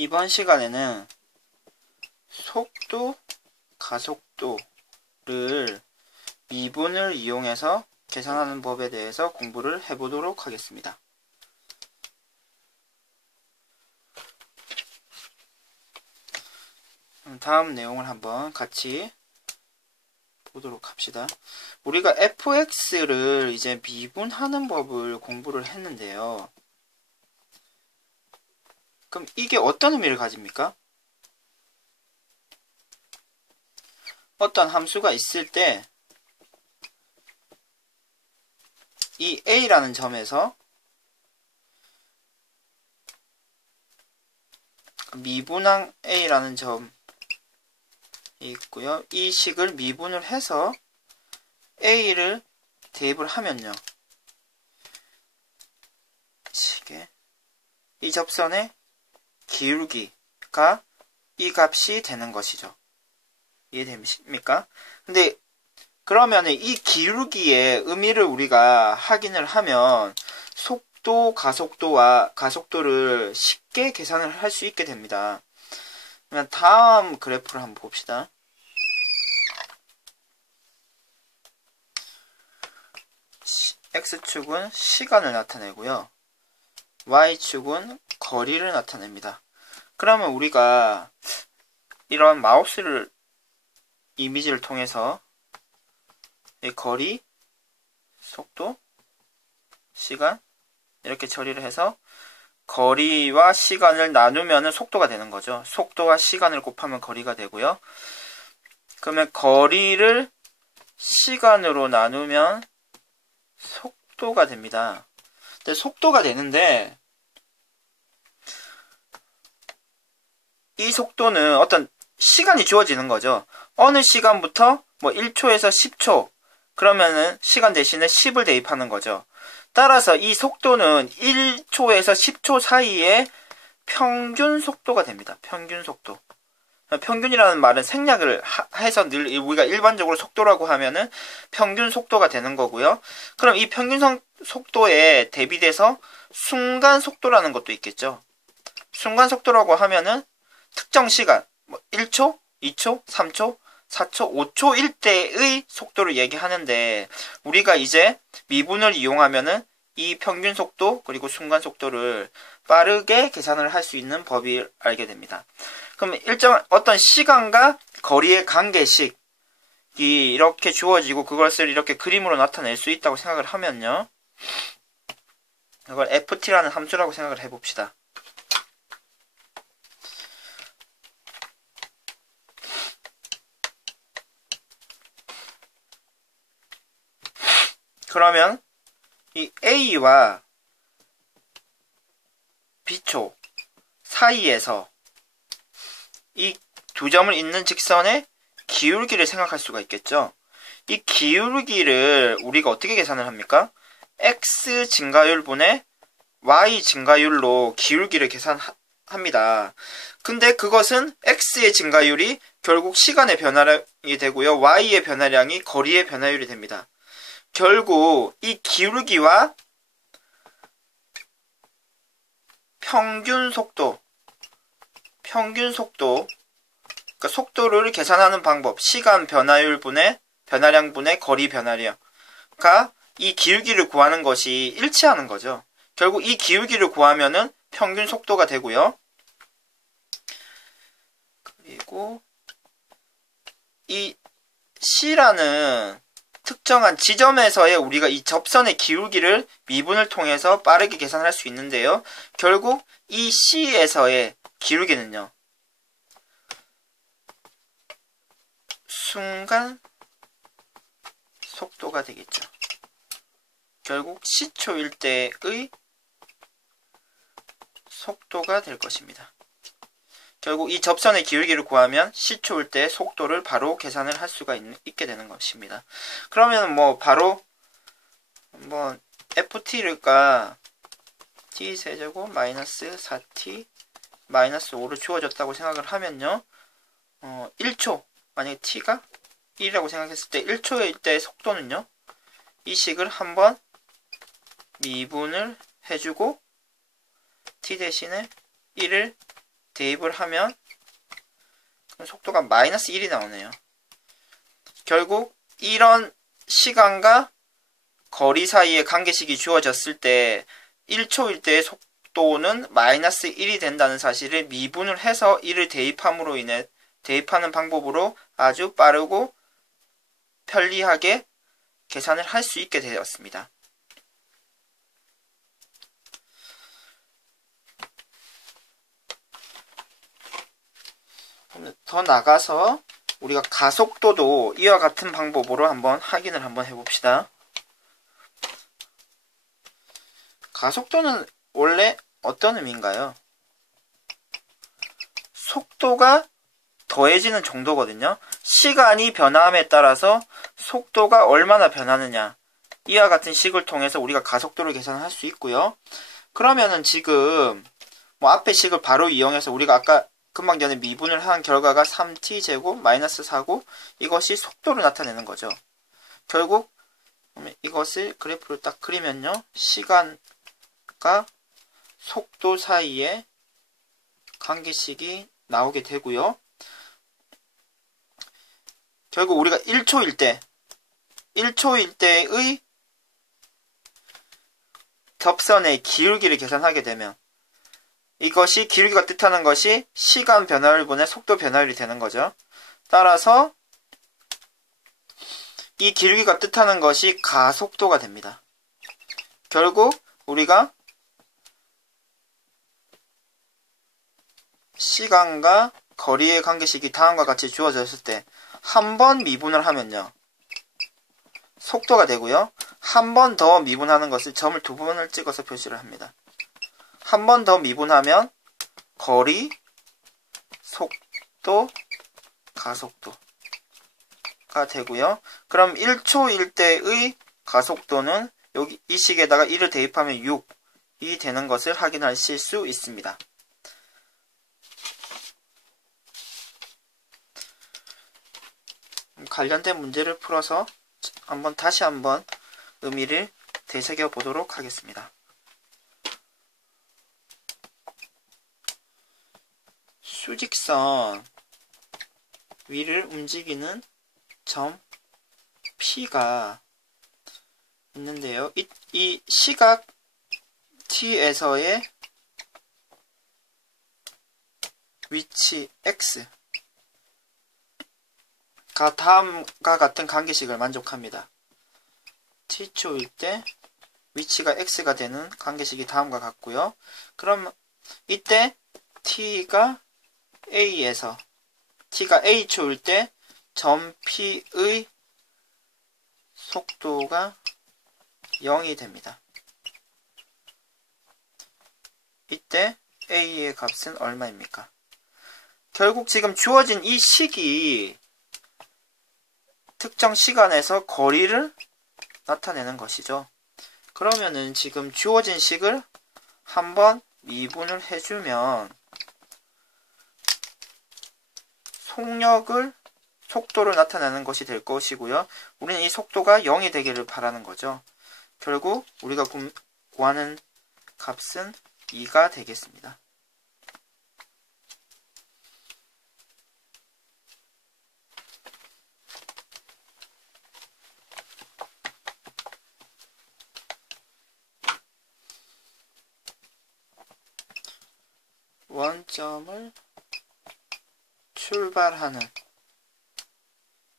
이번 시간에는 속도, 가속도를 미분을 이용해서 계산하는 법에 대해서 공부를 해보도록 하겠습니다. 다음 내용을 한번 같이 보도록 합시다. 우리가 fx를 이제 미분하는 법을 공부를 했는데요. 그럼 이게 어떤 의미를 가집니까? 어떤 함수가 있을 때 이 a라는 점에서 미분항 a라는 점이 있고요. 이 식을 미분을 해서 a를 대입을 하면요. 식에 이 접선의 기울기가 이 값이 되는 것이죠. 이해됩니까? 근데 그러면 이 기울기의 의미를 우리가 확인을 하면 속도, 가속도를 쉽게 계산을 할 수 있게 됩니다. 그러면 다음 그래프를 한번 봅시다. X축은 시간을 나타내고요. Y축은 거리를 나타냅니다. 그러면 우리가 이런 마우스를 이미지를 통해서 이 거리, 속도, 시간 이렇게 처리를 해서 거리와 시간을 나누면 속도가 되는 거죠. 속도와 시간을 곱하면 거리가 되고요. 그러면 거리를 시간으로 나누면 속도가 됩니다. 근데 속도가 되는데 이 속도는 어떤 시간이 주어지는 거죠. 어느 시간부터 뭐 1초에서 10초 그러면은 시간 대신에 10을 대입하는 거죠. 따라서 이 속도는 1초에서 10초 사이의 평균 속도가 됩니다. 평균 속도. 평균이라는 말은 생략을 해서 늘 우리가 일반적으로 속도라고 하면은 평균 속도가 되는 거고요. 그럼 이 평균 속도에 대비돼서 순간 속도라는 것도 있겠죠. 순간 속도라고 하면은 특정 시간, 뭐 1초, 2초, 3초, 4초, 5초일 때의 속도를 얘기하는데 우리가 이제 미분을 이용하면은 이 평균 속도 그리고 순간 속도를 빠르게 계산을 할 수 있는 법이 알게 됩니다. 그럼 일정 어떤 시간과 거리의 관계식이 이렇게 주어지고 그것을 이렇게 그림으로 나타낼 수 있다고 생각을 하면요. 이걸 ft라는 함수라고 생각을 해봅시다. 그러면 이 A와 B초 사이에서 이 두 점을 잇는 직선의 기울기를 생각할 수가 있겠죠. 이 기울기를 우리가 어떻게 계산을 합니까? X 증가율분의 Y 증가율로 기울기를 계산합니다. 근데 그것은 X의 증가율이 결국 시간의 변화량이 되고요. Y의 변화량이 거리의 변화율이 됩니다. 결국 이 기울기와 평균 속도, 그러니까 속도를 계산하는 방법, 시간 변화율분의 변화량분의 거리 변화량가 이 기울기를 구하는 것이 일치하는 거죠. 결국 이 기울기를 구하면은 평균 속도가 되고요. 그리고 이 C라는 특정한 지점에서의 우리가 이 접선의 기울기를 미분을 통해서 빠르게 계산할 수 있는데요. 결국 이 C에서의 기울기는요. 순간 속도가 되겠죠. 결국 C초일 때의 속도가 될 것입니다. 결국 이 접선의 기울기를 구하면 C초일 때 속도를 바로 계산을 할 수가 있게 되는 것입니다. 그러면 뭐 바로 뭐 ft가 t세제곱 마이너스 4t 마이너스 5로 주어졌다고 생각을 하면요. 1초 만약에 t가 1이라고 생각했을 때 1초일 때 속도는요. 이 식을 한번 미분을 해주고 t 대신에 1을 대입을 하면 속도가 마이너스 1이 나오네요. 결국 이런 시간과 거리 사이의 관계식이 주어졌을 때 1초일 때의 속도는 마이너스 1이 된다는 사실을 미분을 해서 이를 대입함으로 인해 대입하는 방법으로 아주 빠르고 편리하게 계산을 할 수 있게 되었습니다. 더 나가서 우리가 가속도도 이와 같은 방법으로 한번 확인을 한번 해봅시다. 가속도는 원래 어떤 의미인가요? 속도가 더해지는 정도거든요. 시간이 변함에 따라서 속도가 얼마나 변하느냐, 이와 같은 식을 통해서 우리가 가속도를 계산할 수 있고요. 그러면은 지금 뭐 앞에 식을 바로 이용해서 우리가 아까 금방 전에 미분을 한 결과가 3t제곱 마이너스 4고 이것이 속도를 나타내는 거죠. 결국 이것을 그래프를 딱 그리면요, 시간과 속도 사이에 관계식이 나오게 되고요. 결국 우리가 1초일 때의 겹선의 기울기를 계산하게 되면 이것이 기울기가 뜻하는 것이 시간 변화율분의 속도 변화율이 되는 거죠. 따라서 이 기울기가 뜻하는 것이 가속도가 됩니다. 결국 우리가 시간과 거리의 관계식이 다음과 같이 주어졌을 때 한 번 미분을 하면요, 속도가 되고요. 한 번 더 미분하는 것을 점을 2번을 찍어서 표시를 합니다. 한 번 더 미분하면 거리, 속도, 가속도가 되고요. 그럼 1초일 때의 가속도는 여기 이 식에다가 1을 대입하면 6이 되는 것을 확인하실 수 있습니다. 관련된 문제를 풀어서 다시 한번 의미를 되새겨 보도록 하겠습니다. 수직선 위를 움직이는 점 P가 있는데요. 이 시각 T에서의 위치 X가 다음과 같은 관계식을 만족합니다. T초일 때 위치가 X가 되는 관계식이 다음과 같고요. 그럼 이때 T가 A초일 때 점 P의 속도가 0이 됩니다. 이때 A의 값은 얼마입니까? 결국 지금 주어진 이 식이 특정 시간에서 거리를 나타내는 것이죠. 그러면은 지금 주어진 식을 한번 미분을 해주면 속도를 나타내는 것이 될 것이고요. 우리는 이 속도가 0이 되기를 바라는 거죠. 결국 우리가 구하는 값은 2가 되겠습니다.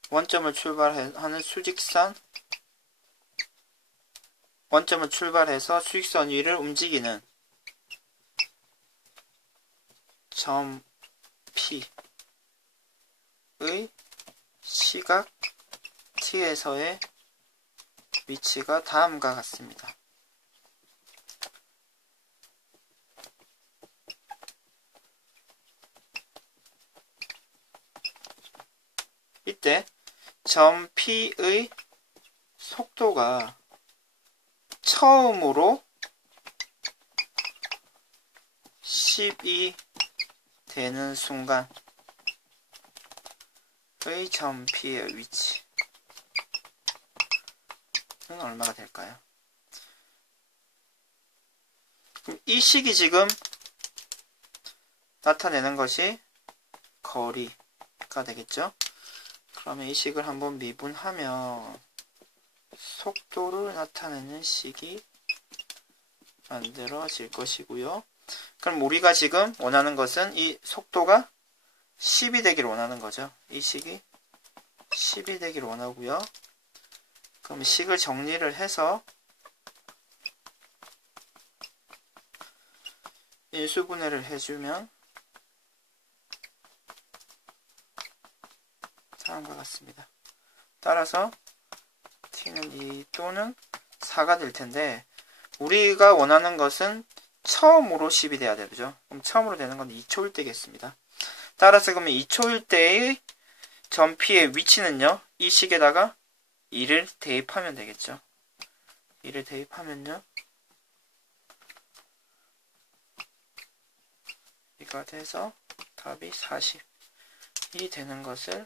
원점을 출발하는 수직선, 원점을 출발해서 수직선 위를 움직이는 점 P의 시각 T에서의 위치가 다음과 같습니다. 이때 점 P의 속도가 처음으로 10이 되는 순간의 점 P의 위치는 얼마가 될까요? 그럼 이 식이 지금 나타내는 것이 거리가 되겠죠. 그러면 이 식을 한번 미분하면 속도를 나타내는 식이 만들어질 것이고요. 그럼 우리가 지금 원하는 것은 이 속도가 10이 되기를 원하는 거죠. 이 식이 10이 되기를 원하고요. 그럼 식을 정리를 해서 인수분해를 해주면 다음과 같습니다. 따라서 t는 2 또는 4가 될 텐데 우리가 원하는 것은 처음으로 10이 돼야 되죠. 그럼 처음으로 되는 건 2초일 때겠습니다. 따라서 그러면 2초일 때의 전피의 위치는요. 이 식에다가 2를 대입하면 되겠죠. 2를 대입하면요. 이가 돼서 답이 40이 되는 것을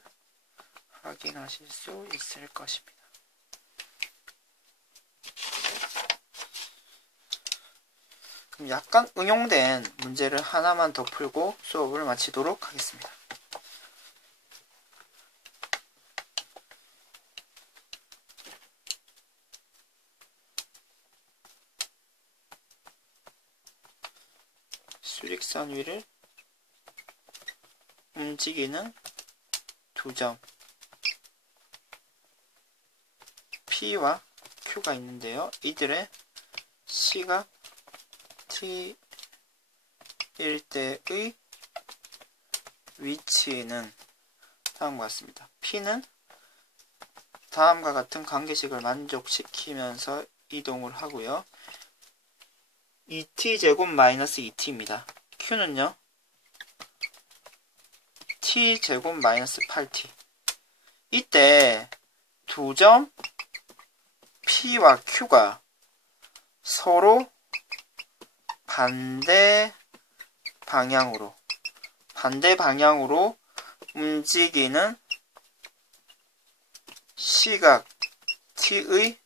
확인하실 수 있을 것입니다. 그럼 약간 응용된 문제를 하나만 더 풀고 수업을 마치도록 하겠습니다. 수직선 위를 움직이는 두 점 P와 Q가 있는데요. 이들의 시각 T일 때의 위치는 다음과 같습니다. P는 다음과 같은 관계식을 만족시키면서 이동을 하고요. 2t제곱 마이너스 2t입니다. Q는요. t제곱 마이너스 8t. 이때 두 점 P와 Q가 서로 반대 방향으로 움직이는 시각 t의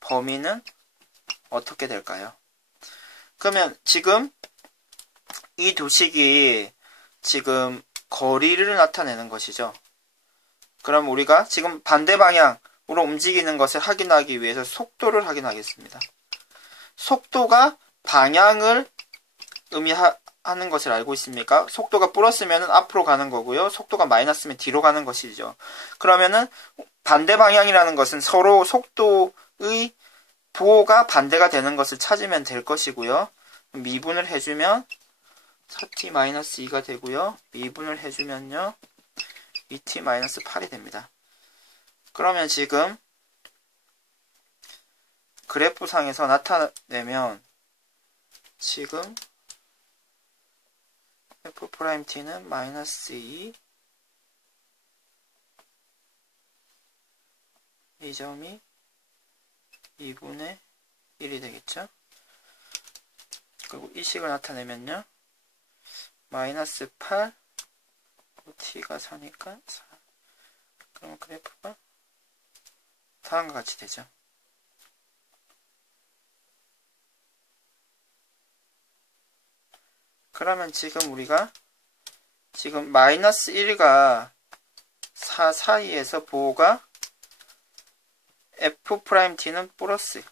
범위는 어떻게 될까요? 그러면 지금 이 두 식이 지금 거리를 나타내는 것이죠. 그럼 우리가 지금 반대 방향으로 움직이는 것을 확인하기 위해서 속도를 확인하겠습니다. 속도가 방향을 의미하는 것을 알고 있습니까? 속도가 플러스면 앞으로 가는 거고요. 속도가 마이너스면 뒤로 가는 것이죠. 그러면은 반대 방향이라는 것은 서로 속도의 부호가 반대가 되는 것을 찾으면 될 것이고요. 미분을 해주면 4t-2가 되고요. 미분을 해주면요. 2t-8이 됩니다. 그러면 지금 그래프상에서 나타내면 지금 f't는 마이너스 2, 이 점이 2분의 1이 되겠죠. 그리고 이 식을 나타내면요. 마이너스 8, t가 4니까 4. 그러면 그래프가 다음과 같이 되죠. 그러면 지금 우리가 지금 마이너스 1과 4 사이에서 부호가 f't는 플러스,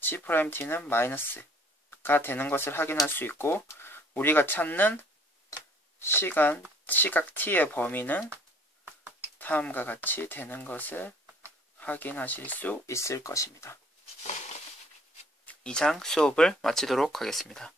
g't는 마이너스가 되는 것을 확인할 수 있고 우리가 찾는 시각 t의 범위는 다음과 같이 되는 것을 확인하실 수 있을 것입니다. 이상 수업을 마치도록 하겠습니다.